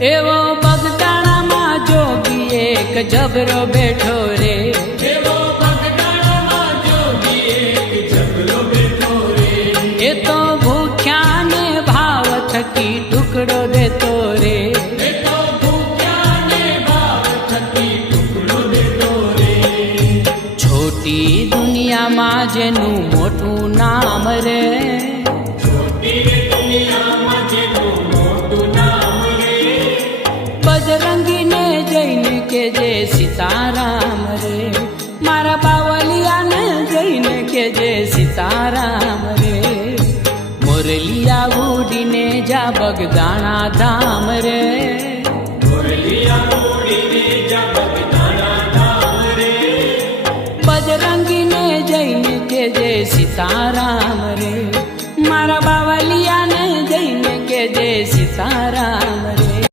એવો બગદાણામાં જોગી એક જબરો બેઠો રે, એવો બગદાણામાં જોગી એક જબરો બેઠો રે, એ તો ભૂખ્યા ને ભાવ થકી ટુકડો દેતો રે, એ તો ભૂખ્યા ને ભાવ થકી ટુકડો દેતો રે. છોટી દુનિયામાં જેનું મોટું નામ રે, છોટી દુનિયામાં જેનું મોટું નામ રે, બજરંગીને જઈને કે જે સીતારામ રે, મારા બાવલિયાને જઈને કે જે સીતારામ રે, મોરલિયા ઉડીને જા બગદાણા ધામ રે, મોરલિયા ઉડીને જા બગદાણા ધામ રે, બજરંગીને જઈને કે જે સીતારામ રે, મારા બાવલિયાને જઈને કે જે સીતારામ